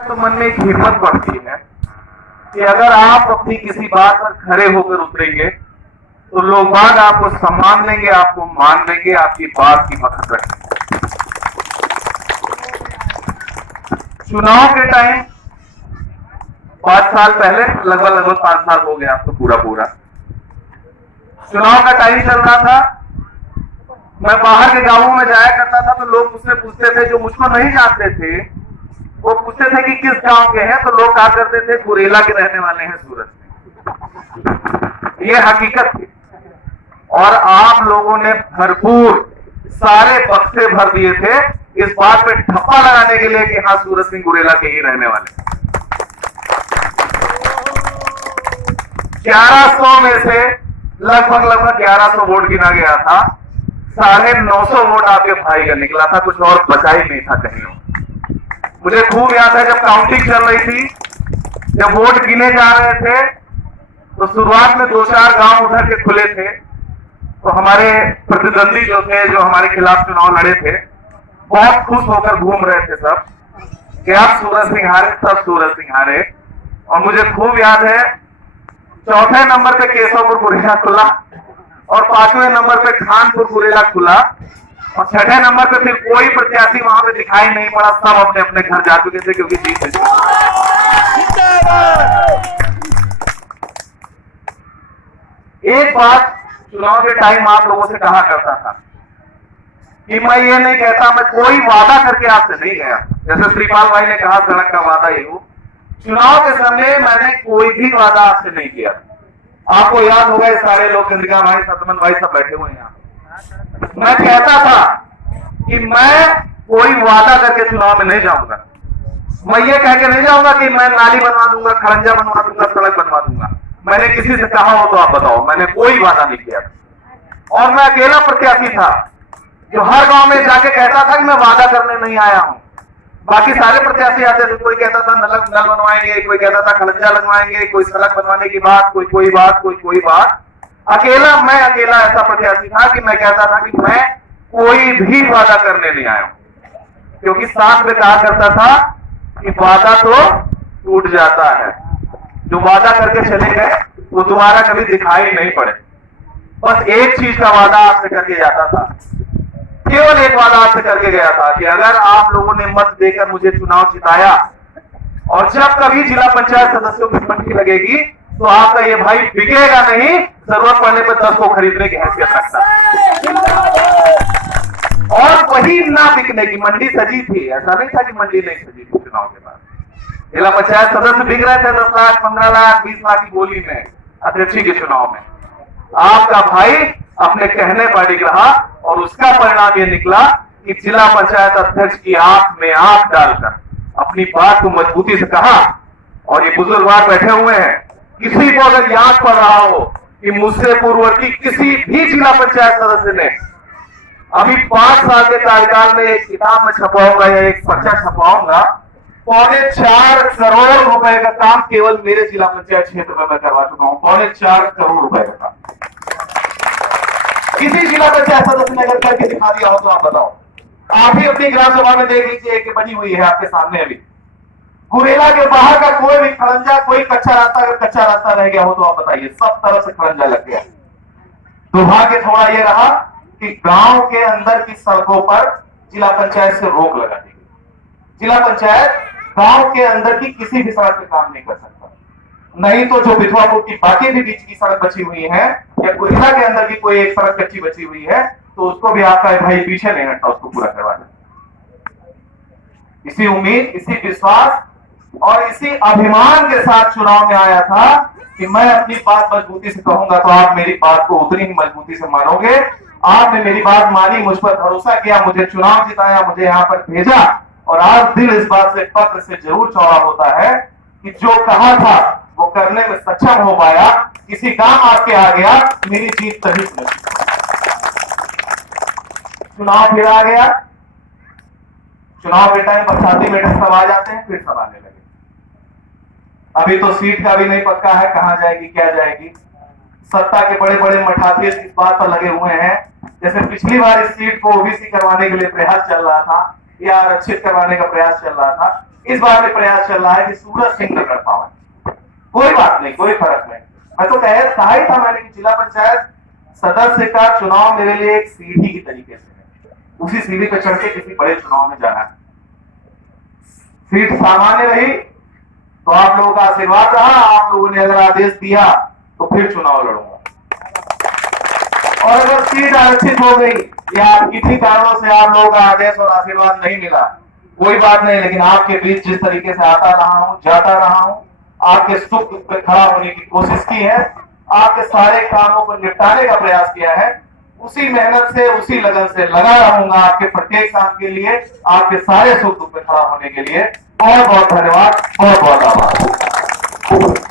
तो मन में एक हिम्मत बढ़ती है कि अगर आप अपनी किसी बात पर खड़े होकर उतरेंगे तो लोग बाग आपको सम्मान देंगे, आपको मान देंगे, आपकी बात की मदद रखेंगे। चुनाव के टाइम 5 साल पहले, लगभग 5 साल हो गया आपको पूरा चुनाव का टाइम चल रहा था। मैं बाहर के गांवों में जाया करता था तो लोग मुझसे पूछते थे, जो मुझको नहीं जानते थे वो पूछते थे कि किस गांव के हैं, तो लोग कहा करते थे गुरेला के रहने वाले हैं सूरत में। ये हकीकत थी और आप लोगों ने भरपूर सारे बक्से भर दिए थे इस बात पे ठप्पा लगाने के लिए कि हाँ सूरत सिंह गुरेला के ही रहने वाले। 1100 में से लगभग 1100 वोट गिना गया था। 950 वोट आपके भाई का निकला था, कुछ और बचा ही नहीं था कहीं। मुझे खूब याद है जब काउंटिंग चल रही थी, जब वोट गिने जा रहे थे तो शुरुआत में 2-4 गांव उधर के खुले थे, तो हमारे प्रतिद्वंदी जो थे, जो हमारे खिलाफ चुनाव लड़े थे, बहुत खुश होकर घूम रहे थे सब कि आप सूरत सिंह हारे, सब सूरत सिंह हारे। और मुझे खूब याद है चौथे नंबर पे केशवपुर गुरेला खुला और 5वें नंबर पे खानपुर गुरेला खुला और 6ठे नंबर पे फिर कोई प्रत्याशी वहां पे दिखाई नहीं पड़ा, सब अपने अपने घर जा चुके थे क्योंकि जीत चुके। एक बात चुनाव के टाइम आप लोगों से कहा करता था कि मैं ये नहीं कहता, मैं कोई वादा करके आपसे नहीं गया। जैसे श्रीपाल भाई ने कहा सड़क का वादा ये हो, चुनाव के समय मैंने कोई भी वादा आपसे नहीं किया। आपको याद होगा सारे लोग, चंद्रिका भाई, सतमन भाई सब बैठे हुए हैं यहाँ। मैं कहता था कि मैं कोई वादा करके चुनाव में नहीं जाऊंगा। मैं ये कह के नहीं जाऊंगा कि मैं नाली बनवा दूंगा, खरंजा बनवा दूंगा, सड़क बनवा दूंगा। मैंने किसी से कहा हो तो आप बताओ, मैंने कोई वादा नहीं किया। और मैं अकेला प्रत्याशी था जो हर गांव में जाके कहता था कि मैं वादा करने नहीं आया हूं। बाकी सारे प्रत्याशी आते थे, कोई कहता था नल बनवाएंगे, कोई कहता था खरंजा लगवाएंगे, कोई सड़क बनवाने की बात, कोई बात। मैं अकेला ऐसा प्रत्याशी था कि मैं कहता था कि मैं कोई भी वादा करने नहीं आया हूं, क्योंकि साथ में कहा करता था कि वादा तो टूट जाता है, जो वादा करके चले गए वो दोबारा कभी दिखाई नहीं पड़े। बस एक चीज का वादा आपसे करके जाता था, केवल एक वादा आपसे करके गया था कि अगर आप लोगों ने मत देकर मुझे चुनाव जिताया और जब कभी जिला पंचायत सदस्यों की मंडी लगेगी तो आपका ये भाई बिकेगा नहीं, जरूरत पड़ने पर 10 को खरीदने की हैसियत रखता। और वही ना बिकने की मंडी सजी थी, ऐसा नहीं था कि मंडी नहीं सजी थी। चुनाव के बाद जिला पंचायत सदस्य बिक रहे थे 10 लाख, 15 लाख, 20 लाख की बोली में अध्यक्षी के चुनाव में। आपका भाई अपने कहने पर टिक रहा और उसका परिणाम यह निकला कि जिला पंचायत अध्यक्ष की आंख में आंख डालकर अपनी बात को मजबूती से कहा। और ये बुजुर्गवार बैठे हुए हैं, किसी को अगर याद पड़ रहा हो कि मुझसे पूर्ववर्ती किसी भी जिला पंचायत सदस्य ने अभी 5 साल के कार्यकाल में एक किताब में छपवाऊंगा या एक पर्चा छपवाऊंगा, 4.25 करोड़ रुपए का काम केवल मेरे जिला पंचायत क्षेत्र में मैं करवा चुका हूं। 4.25 करोड़ रुपए का काम किसी जिला पंचायत सदस्य ने अगर करके दिखा दिया हो तो आप बताओ। आप ही अपनी ग्राम सभा में देख लीजिए, एक बनी हुई है आपके सामने अभी। गुरेला के बाहर का कोई भी खरंजा, कोई कच्चा रास्ता, अगर कच्चा रास्ता रह गया हो तो आप बताइए, सब तरफ से खरंजा लग गया। दुर्भाग्य थोड़ा यह रहा कि गांव के अंदर की सड़कों पर जिला पंचायत से रोक लगा दी गई। जिला पंचायत गांव के अंदर की किसी भी सड़क पे काम नहीं कर सकता। नहीं तो जो बिधवापुर की बाकी भी बीच की सड़क बची हुई है या गुरेला के अंदर की कोई एक सड़क कच्ची बची हुई है तो उसको भी आपका भाई पीछे नहीं हटता, उसको पूरा करवाना। इसी उम्मीद, इसी विश्वास और इसी अभिमान के साथ चुनाव में आया था कि मैं अपनी बात मजबूती से कहूंगा तो आप मेरी बात को उतनी ही मजबूती से मानोगे। आपने मेरी बात मानी, मुझ पर भरोसा किया, मुझे चुनाव जिताया, मुझे यहां पर भेजा और आज दिल इस बात से पत्र से जरूर चौड़ा होता है कि जो कहा था वो करने में सक्षम हो पाया। किसी काम आपके आ गया, मेरी जीत तभी नहीं। चुनाव फिर आ गया, चुनाव के टाइम पर छाती में सब आ जाते हैं, फिर सब आने लगे। अभी तो सीट का भी नहीं पक्का है, कहां जाएगी क्या जाएगी। सत्ता के बड़े बड़े मठाधीश इस बात पर लगे हुए हैं, जैसे पिछली बार इस सीट को ओबीसी करवाने के लिए प्रयास चल रहा था या आरक्षित करवाने का प्रयास चल रहा था, इस बार भी प्रयास चल रहा है कि सूरज सिंह नगर पावन। कोई बात नहीं, कोई फर्क नहीं। मैं तो कहा ही था मैंने कि जिला पंचायत सदस्य का चुनाव मेरे लिए एक सीढ़ी की तरीके से है, उसी सीढ़ी पे चढ़ के किसी बड़े चुनाव में जाना है। सीट सामान्य रही तो आप लोगों का आशीर्वाद रहा, आप लोगों ने अगर आदेश दिया तो फिर चुनाव लड़ूंगा। और अगर सीट आरक्षित हो गई या किसी कारणों से आप लोगों का आदेश और आशीर्वाद नहीं मिला, कोई बात नहीं, लेकिन आपके बीच जिस तरीके से आता रहा हूं, जाता रहा हूं, आपके सुख दुख पे खड़ा होने की कोशिश की है, आपके सारे कामों को निपटाने का प्रयास किया है, उसी मेहनत से, उसी लगन से लगा रहूंगा आपके प्रत्येक काम के लिए, आपके सारे सुख दुख पे खड़ा होने के लिए। बहुत बहुत धन्यवाद, बहुत बहुत आभार।